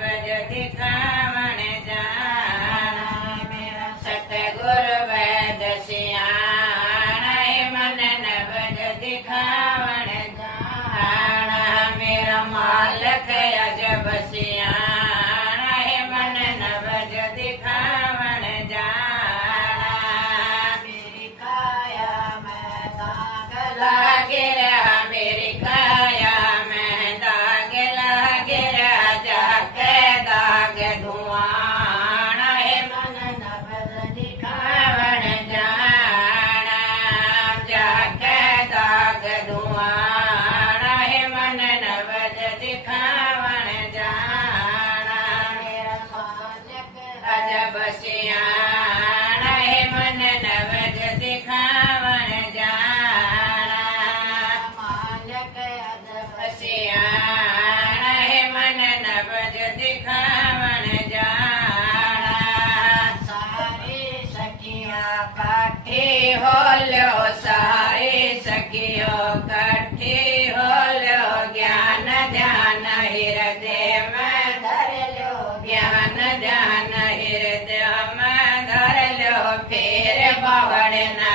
भज दिखावण जाना मेरा सतगुरु वैद सियाणा मन न भज दिखावण जाना मेरा मालक अजब सियाणा मन न भज दिखावण जाना मेरी काया में दाग लागे रहा मेरी काया में दाग लागे रहा जाके दाग धुआना मन न भज दिखावण जाना जाके दाग धुआना मन न भज दिखावण जाना मेरा मालिक अजब सियाणा मन न भज दिखावण जाना मालिक अजब सियाणा मन न भज दिखावण जाना सारी सखिया काठी हो लो सारी सखियो काठी हो लो ज्ञान ध्यान हृदय में धर लो ज्ञान ध्यान हृदय में धर लो फिर बावड़ ना